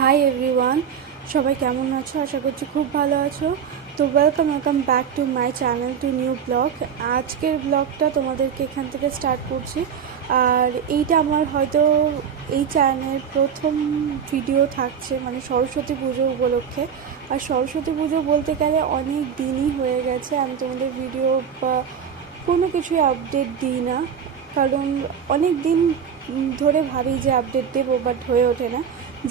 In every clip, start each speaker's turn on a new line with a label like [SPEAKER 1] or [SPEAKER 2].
[SPEAKER 1] Hi everyone সবাই কেমন আছো? আশা করছি খুব ভালো আছো। তো welcome welcome back to my channel to new vlog আজকের ব্লগটা তোমাদেরকে এখান থেকে স্টার্ট করছি। আর এইটা আমার হয়তো এই চ্যানেলের প্রথম ভিডিও থাকছে মানে সরস্বতী পুজো উপলক্ষে। আর সরস্বতী পুজো বলতে গেলে অনেক দিনই হয়ে গেছে। আমি তোমাদের ভিডিও বা কোনো কিছুই আপডেট দিই না। কারণ অনেক দিন ধরে ভাবি যে আপডেট দেবো বাট হয়ে ওঠে না।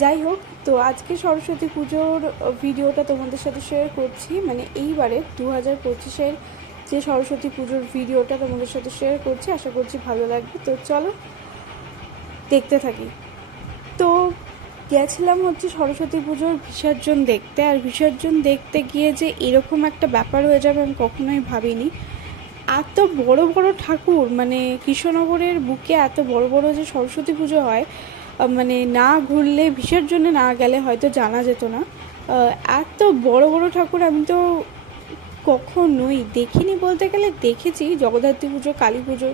[SPEAKER 1] যাই হোক, তো আজকে সরস্বতী পুজোর ভিডিওটা তোমাদের সাথে শেয়ার করছি। মানে এইবারে দু হাজার পঁচিশের যে সরস্বতী পুজোর ভিডিওটা তোমাদের সাথে শেয়ার করছি। আশা করছি ভালো লাগবে। তো চলো, দেখতে থাকি। তো গেছিলাম হচ্ছে সরস্বতী পুজোর বিসর্জন দেখতে। আর বিসর্জন দেখতে গিয়ে যে এরকম একটা ব্যাপার হয়ে যাবে আমি কখনোই ভাবিনি। এত বড় বড় ঠাকুর মানে কৃষ্ণনগরের বুকে এত বড় বড় যে সরস্বতী পুজো হয় মানে না ঘুরলে বিসর্জনে না গেলে হয়তো জানা যেত না। এত বড় বড় ঠাকুর আমি তো কখনোই দেখিনি বলতে গেলে, দেখেছি জগদ্ধাত্রী পুজো, কালী পুজো,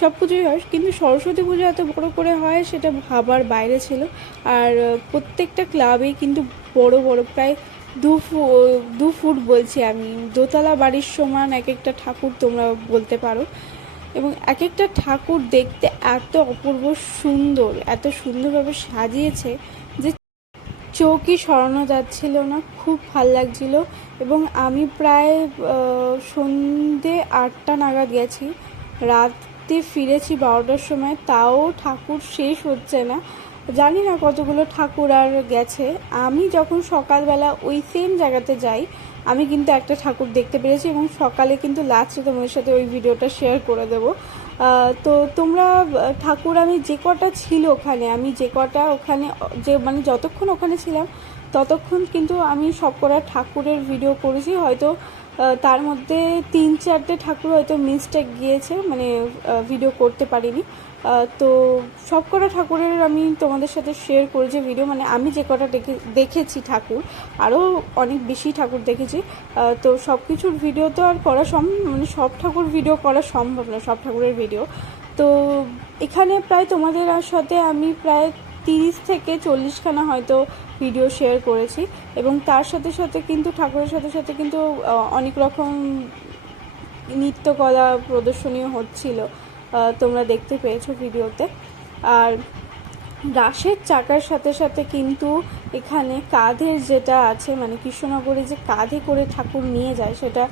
[SPEAKER 1] সব পুজোই হয়, কিন্তু সরস্বতী পুজো এত বড় করে হয় সেটা ভাবার বাইরে ছিল। আর প্রত্যেকটা ক্লাবেই কিন্তু বড় বড়, প্রায় দু দু ফুট বলছি আমি। দোতলা বাড়ির সমান এক একটা ঠাকুর তোমরা বলতে পারো। এবং এক একটা ঠাকুর দেখতে এত অপূর্ব সুন্দর, এত সুন্দরভাবে সাজিয়েছে যে চৌকি সরানো যাচ্ছিল না, খুব ভালো লাগছিল। এবং আমি প্রায় সন্ধে আটটা নাগাদ গেছি। রাতে ফিরেছি বারোটার সময়, তাও ঠাকুর শেষ হচ্ছে না। জানি না কতগুলো ঠাকুর আর গেছে। আমি যখন সকালবেলা ওই সেম জায়গাতে যাই, আমি কিন্তু একটা ঠাকুর দেখতে পেরেছি এবং সকালে কিন্তু লাস্টে তোমাদের সাথে ওই ভিডিওটা শেয়ার করে দেবো। তো তোমরা ঠাকুর আমি যে কটা ছিল ওখানে, আমি যে কটা ওখানে, যে মানে যতক্ষণ ওখানে ছিলাম, ততক্ষণ কিন্তু আমি সব কটা ঠাকুরের ভিডিও করেছি। হয়তো তার মধ্যে তিন চারটে ঠাকুর হয়তো মিস্টেক গিয়েছে মানে ভিডিও করতে পারিনি। তো সব কটা ঠাকুরের আমি তোমাদের সাথে শেয়ার করেছি ভিডিও মানে আমি যে কটা দেখে দেখেছি ঠাকুর আরও অনেক বেশি ঠাকুর দেখেছি। তো সব কিছুর ভিডিও তো আর করা সম্ভব মানে সব ঠাকুর ভিডিও করা সম্ভব না, সব ঠাকুরের ভিডিও তো এখানে প্রায় তোমাদের সাথে আমি প্রায় তিরিশ থেকে চল্লিশখানা হয়তো ভিডিও শেয়ার করেছি। এবং তার সাথে সাথে কিন্তু ঠাকুরের সাথে সাথে কিন্তু অনেক রকম নৃত্যকলা প্রদর্শনীও হচ্ছিল। তোমরা দেখতে পেয়েছ ভিডিওতে। আর রাসের চাকার সাথে সাথে কিন্তু এখানে কাঁধের যেটা আছে মানে কৃষ্ণনগরে যে কাঁধে করে ঠাকুর নিয়ে যায়, সেটা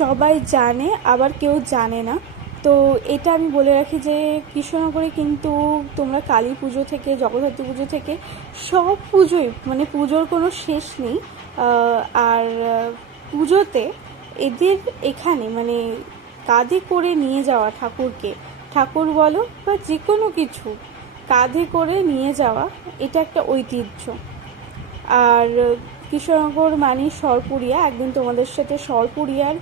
[SPEAKER 1] সবাই জানে, আবার কেউ জানে না। তো এটা আমি বলে রাখি যে কৃষ্ণনগরে কিন্তু তোমরা কালী পুজো থেকে, জগদ্ধাত্রী পুজো থেকে সব পুজোই মানে পুজোর কোনো শেষ নেই। আর পুজোতে এদের এখানে মানে কাঁধে করে নিয়ে যাওয়া ঠাকুরকে। ঠাকুর বলো বা যে কোনো কিছু, কাঁধে করে নিয়ে যাওয়া, এটা একটা ঐতিহ্য। আর কৃষ্ণনগর মানে সরপুরিয়া, একদিন তোমাদের সাথে সরপুরিয়ার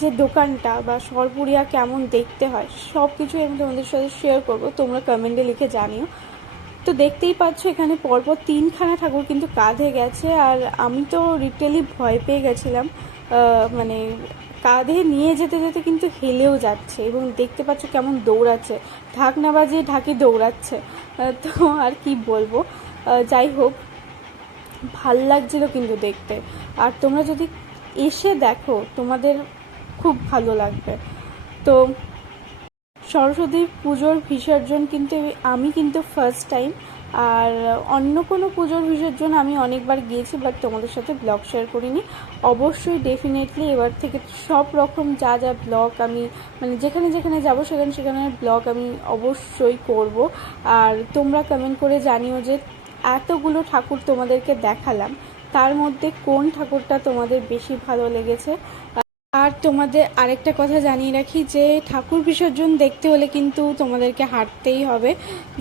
[SPEAKER 1] যে দোকানটা বা সরপুরিয়া কেমন দেখতে হয় সব কিছু আমি তোমাদের সাথে শেয়ার করব। তোমরা কমেন্টে লিখে জানিও। তো দেখতেই পাচ্ছ, এখানে পরপর তিনখানা ঠাকুর কিন্তু কাঁধে গেছে। আর আমি তো রিটেলি ভয় পেয়ে গেছিলাম মানে কাঁধে নিয়ে যেতে যেতে কিন্তু হেলেও যাচ্ছে এবং দেখতে পাচ্ছ কেমন দৌড়াচ্ছে। ঢাকনা বাজিয়ে ঢাকি দৌড়াচ্ছে। তো আর কি বলব? যাই হোক, ভালো লাগছিল কিন্তু দেখতে। আর তোমরা যদি এসে দেখো, তোমাদের খুব ভালো লাগবে। তো সরস্বতী পুজোর বিসর্জন কিন্তু আমি কিন্তু ফার্স্ট টাইম আর অন্য কোনো পুজোর ভিজোর জন্য আমি অনেকবার গিয়েছি বাট তোমাদের সাথে ব্লগ শেয়ার করিনি। অবশ্যই ডেফিনেটলি এবার থেকে সব রকম যা যা ব্লগ আমি মানে যেখানে যেখানে যাব সেখানে সেখানে ব্লগ আমি অবশ্যই করব। আর তোমরা কমেন্ট করে জানিও যে এতগুলো ঠাকুর তোমাদেরকে দেখালাম, তার মধ্যে কোন ঠাকুরটা তোমাদের বেশি ভালো লেগেছে? আর তোমাদের আরেকটা কথা জানিয়ে রাখি যে ঠাকুর বিসর্জন দেখতে হলে কিন্তু তোমাদেরকে হাঁটতেই হবে।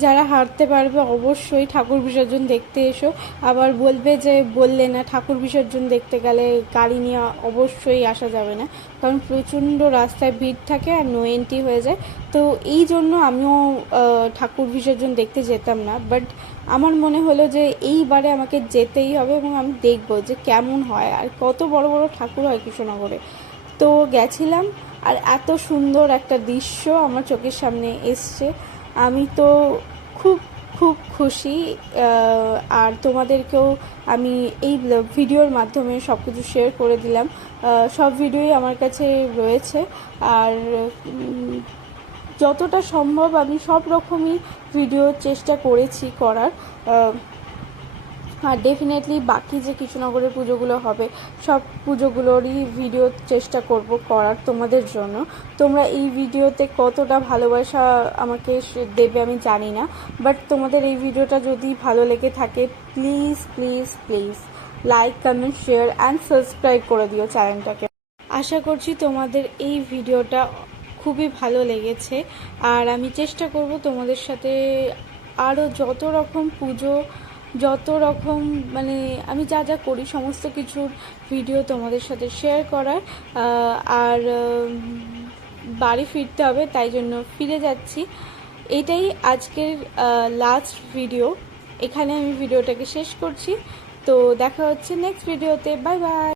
[SPEAKER 1] যারা হাঁটতে পারবে অবশ্যই ঠাকুর বিসর্জন দেখতে এসো। আবার বলবে যে, বললে না, ঠাকুর বিসর্জন দেখতে গেলে গাড়ি নিয়ে অবশ্যই আসা যাবে না। কারণ প্রচণ্ড রাস্তায় ভিড় থাকে আর নো এন্ট্রি হয়ে যায়। তো এই জন্য আমিও ঠাকুর বিসর্জন দেখতে যেতাম না। বাট আমার মনে হলো যে এইবারে আমাকে যেতেই হবে এবং আমি দেখব যে কেমন হয় আর কত বড় বড় ঠাকুর হয় কৃষ্ণনগরে। তো গেছিলাম আর এত সুন্দর একটা দৃশ্য আমার চোখের সামনে এসছে। আমি তো খুব খুব খুশি আর তোমাদেরকেও আমি এই ভিডিওর মাধ্যমে সব কিছু শেয়ার করে দিলাম। সব ভিডিওই আমার কাছে রয়েছে। আর যতটা সম্ভব আমি সব রকমই ভিডিও চেষ্টা করেছি করার। আর ডেফিনেটলি বাকি যে কৃষ্ণনগরের পুজোগুলো হবে, সব পুজোগুলোরই ভিডিও চেষ্টা করব করার তোমাদের জন্য। তোমরা এই ভিডিওতে কতটা ভালোবাসা আমাকে দেবে আমি জানি না বাট তোমাদের এই ভিডিওটা যদি ভালো লেগে থাকে please please please like comment share and subscribe করে দিও চ্যানেলটাকে আশা করছি তোমাদের এই ভিডিওটা খুবই ভালো লেগেছে, আর আমি চেষ্টা করব তোমাদের সাথে আরও যত রকম পুজো যত রকম মানে আমি যা যা করি, সমস্ত কিছুর ভিডিও তোমাদের সাথে শেয়ার করার আর বাড়ি ফিরতে হবে, তাই জন্য ফিরে যাচ্ছি। এটাই আজকের লাস্ট ভিডিও এখানে আমি ভিডিওটাকে শেষ করছি। তো দেখা হচ্ছে নেক্সট ভিডিওতে বাই বাই